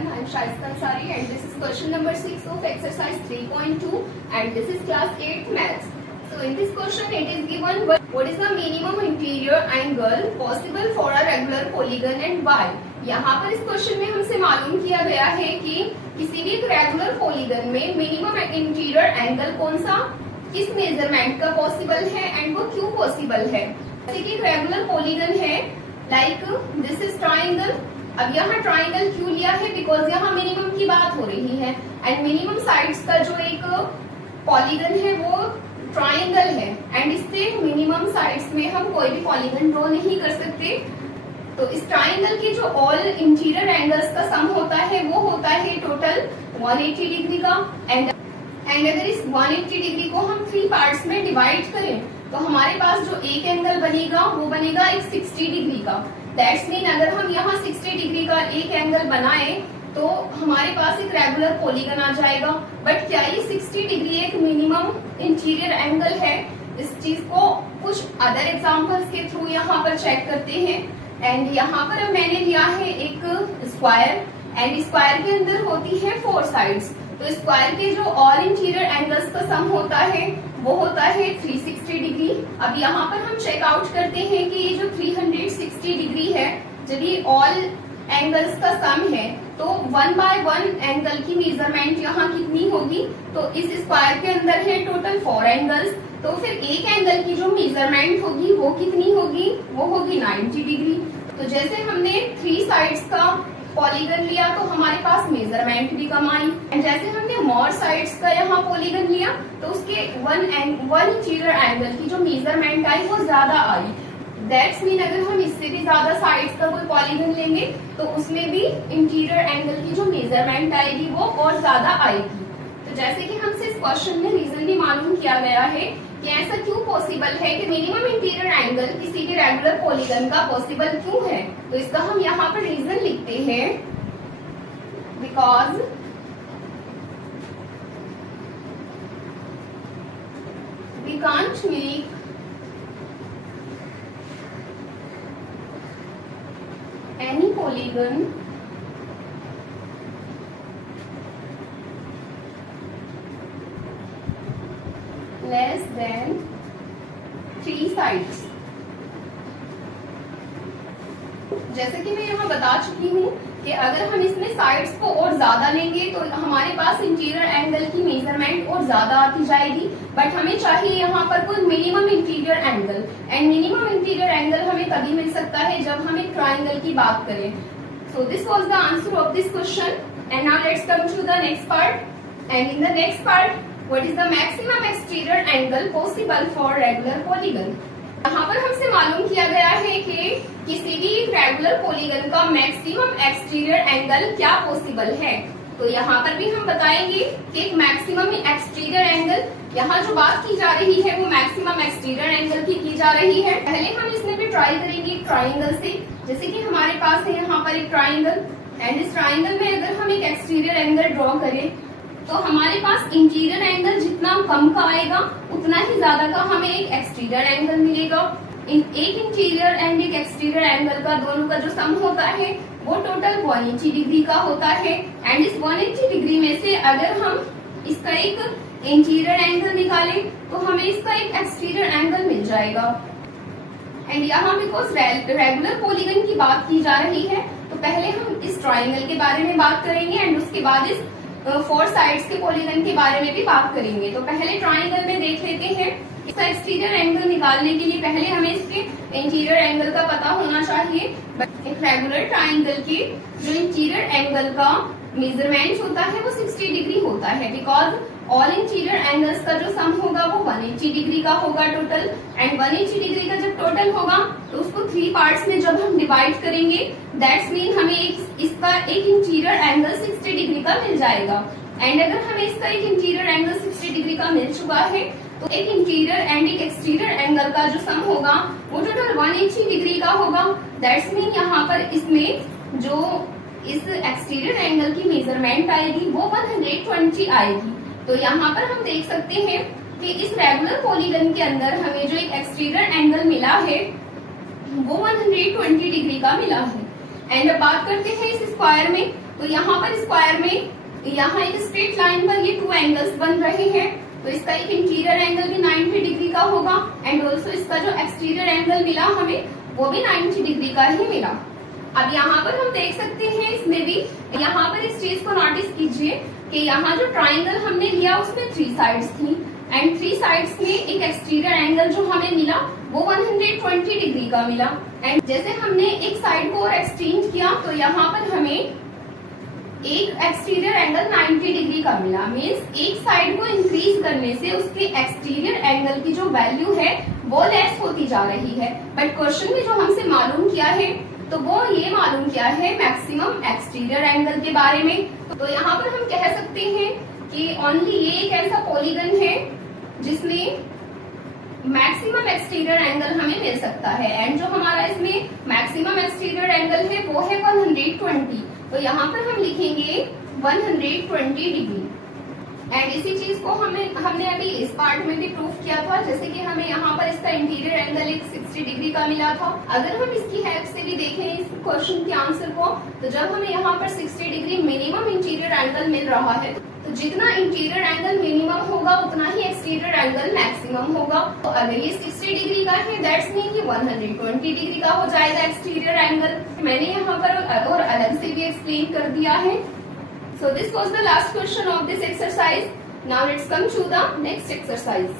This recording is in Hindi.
everyone, I am Shaista Ansari and this is question number 6 of exercise 3.2 and this is class 8 maths. So in this question it is given what is the minimum interior angle possible for a regular polygon and why. यहाँ पर इस क्वेश्चन में हमसे मालूम किया गया है कि किसी भी एक रेगुलर पॉलीगन में मिनिमम इंटीरियर एंगल कौन सा किस मेजरमेंट का पॉसिबल है एंड वो क्यों पॉसिबल है। जैसे कि रेगुलर पॉलीगन है लाइक दिस इज ट्राइंगल। अब यहाँ ट्राइंगल क्यों लिया है बिकॉज यहाँ मिनिमम की बात हो रही है एंड मिनिमम साइड्स का जो एक पॉलीगन है वो ट्राइंगल है एंड इससे मिनिमम साइड्स में हम कोई भी पॉलीगन ड्रॉ नहीं कर सकते। तो इस ट्राइंगल की जो ऑल इंटीरियर एंगल्स का सम होता है वो होता है टोटल 180 डिग्री का एंड अगर इस 180 डिग्री को हम 3 पार्ट्स में डिवाइड करें तो हमारे पास जो एक एंगल बनेगा वो बनेगा एक 60 डिग्री का। दैट्स मीन अगर हम यहाँ 60 डिग्री का एक एंगल बनाए तो हमारे पास एक रेगुलर पॉलीगन आ जाएगा। बट क्या ये 60 डिग्री एक मिनिमम इंटीरियर एंगल है? इस चीज को कुछ अदर एग्जांपल्स के थ्रू यहाँ पर चेक करते हैं। एंड यहाँ पर मैंने लिया है एक स्क्वायर एंड स्क्वायर के अंदर होती है 4 साइड्स। तो स्क्वायर के जो ऑल इंटीरियर एंगल्स का सम होता है वो होता है 360 डिग्री। अब यहाँ पर हम चेक आउट करते हैं कि ये जो 360 डिग्री है जब ये ऑल एंगल्स का सम है तो 1 बाय 1 एंगल की मेजरमेंट यहाँ कितनी होगी। तो इस स्क्वायर के अंदर है टोटल 4 एंगल्स तो फिर एक एंगल की जो मेजरमेंट होगी वो कितनी होगी, वो होगी 90 डिग्री। तो जैसे हमने 3 साइड्स का पॉलीगन लिया तो हमारे पास मेजरमेंट भी कम आई एंड जैसे हमने मोर साइड्स का यहाँ पॉलीगन लिया तो उसके वन इंटीरियर एंगल की जो मेजरमेंट आई वो ज्यादा आई। दैट्स मीन अगर हम इससे भी ज्यादा साइड्स का कोई पॉलीगन लेंगे तो उसमें भी इंटीरियर एंगल की जो मेजरमेंट आएगी वो और ज्यादा आएगी। तो जैसे कि हमसे इस क्वेश्चन में रीजन भी मालूम किया गया है कि ऐसा क्यों पॉसिबल है कि मिनिमम इंटीरियर एंगल किसी भी रेगुलर पॉलीगन का पॉसिबल क्यों है, तो इसका हम यहाँ पर रीजन लिखते हैं because we can't make any polygon less than 3 sides। जैसे कि मैं यहाँ बता चुकी हूँ कि अगर हम इसमें साइड्स को और ज्यादा लेंगे तो हमारे पास इंटीरियर एंगल की मेजरमेंट और ज्यादा आती जाएगी। बट हमें चाहिए यहाँ पर कोई minimum interior angle and minimum interior angle हमें तभी मिल सकता है जब हम एक ट्राइंगल की बात करें। So this was the answer of this question and now let's come to the next part and in the next part what is the maximum exterior angle possible for regular polygon. यहाँ पर हमसे मालूम किया गया है कि किसी भी रेगुलर पॉलीगन का मैक्सिमम एक्सटीरियर एंगल क्या पॉसिबल है। तो यहाँ पर भी हम बताएंगे कि एक मैक्सिमम एक्सटीरियर एंगल, यहाँ जो बात की जा रही है वो मैक्सिमम एक्सटीरियर एंगल की जा रही है। पहले हम इसमें भी ट्राई करेंगे ट्राइंगल से। जैसे कि हमारे पास है यहाँ पर एक ट्राइंगल एंड इस ट्राइंगल में अगर हम एक एक्सटीरियर एंगल ड्रॉ करें तो हमारे पास इंटीरियर एंगल जितना कम का आएगा उतना ही ज्यादा का हमें एक एक्सटीरियर एंगल मिलेगा। एक इंटीरियर एंड एक एक्सटीरियर एंगल का दोनों का जो सम होता है वो टोटल 180 डिग्री का होता है एंड इस 180 डिग्री में से अगर हम इसका एक इंटीरियर एंगल निकालें तो हमें इसका एक एक्सटीरियर एंगल मिल जाएगा। एंड यहाँ बिकॉज रेगुलर पॉलीगन की बात की जा रही है तो पहले हम इस ट्राइंगल के बारे में बात करेंगे एंड उसके बाद इस 4 साइड्स के पॉलीगन के बारे में भी बात करेंगे। तो पहले ट्राइंगल में देख लेते हैं। इसका एक्सटीरियर एंगल निकालने के लिए पहले हमें इसके इंटीरियर एंगल का पता होना चाहिए। एक रेगुलर ट्राइंगल के जो इंटीरियर एंगल का मेजरमेंट होता है वो 60 डिग्री होता है बिकॉज ऑल इंटीरियर एंगल्स का जो सम होगा वो 180 डिग्री का होगा टोटल एंड 180 डिग्री का जब टोटल होगा तो उसको 3 पार्ट्स में जब हम डिवाइड करेंगे दैट्स मीन हमें इसका एक इंटीरियर एंगल 60 डिग्री का मिल जाएगा। एंड अगर हमें इसका एक इंटीरियर एंगल 60 डिग्री का मिल चुका है तो एक इंटीरियर एंड एक एक्सटीरियर एंगल का जो सम होगा वो टोटल 180 डिग्री का होगा। दैट्स मीन यहाँ पर इसमें जो इस एक्सटीरियर एंगल की मेजरमेंट आएगी वो 120 आएगी। तो यहाँ पर हम देख सकते हैं कि इस रेगुलर पॉलीगन के अंदर हमें जो एक एक्सटीरियर एंगल मिला है वो 120 डिग्री का मिला है एंड अब बात करते हैं इस स्क्वायर में, तो यहाँ पर स्क्वायर में यहाँ एक स्ट्रेट लाइन पर ये 2 एंगल्स बन रहे हैं, तो इसका एक इंटीरियर एंगल भी 90 डिग्री का होगा एंड ऑल्सो इसका जो एक्सटीरियर एंगल मिला हमें वो भी 90 डिग्री का ही मिला। अब यहाँ पर हम देख सकते हैं इसमें भी, यहाँ पर इस चीज को नोटिस कीजिए कि यहाँ जो ट्राइंगल हमने लिया उसमें 3 साइड्स थी एंड 3 साइड्स में एक एक्सटीरियर एंगल जो हमें मिला वो 120 डिग्री का मिला एंड जैसे हमने एक साइड को और एक्सटेंड किया तो यहाँ पर हमें एक एक्सटीरियर एंगल 90 डिग्री का मिला। मीन्स एक साइड को इंक्रीज करने से उसके एक्सटीरियर एंगल की जो वैल्यू है वो लेस होती जा रही है, बट क्वेश्चन में जो हमसे मालूम किया है तो वो ये मालूम किया है मैक्सिमम एक्सटीरियर एंगल के बारे में। तो यहाँ पर हम कह सकते हैं कि ओनली ये एक ऐसा पॉलीगन है जिसमें मैक्सिमम एक्सटीरियर एंगल हमें मिल सकता है एंड जो हमारा इसमें मैक्सिमम एक्सटीरियर एंगल है वो है 120। तो यहाँ पर हम लिखेंगे 120 डिग्री एंड इसी चीज को हमने अभी इस पार्ट में भी प्रूफ किया था, जैसे कि हमें यहाँ पर इसका इंटीरियर एंगल एक 60 डिग्री का मिला था। अगर हम इसकी हेल्प से भी देखें इस क्वेश्चन के आंसर को, तो जब हमें यहाँ पर 60 डिग्री मिनिमम इंटीरियर एंगल मिल रहा है तो जितना इंटीरियर एंगल मिनिमम होगा उतना ही एक्सटीरियर एंगल मैक्सिमम होगा। तो अगर ये 60 डिग्री का है दैट्स मीन कि 120 डिग्री का हो जाएगा एक्सटीरियर एंगल। मैंने यहाँ पर और अलग से भी एक्सप्लेन कर दिया है। So this was the last question of this exercise. Now let's come to the next exercise.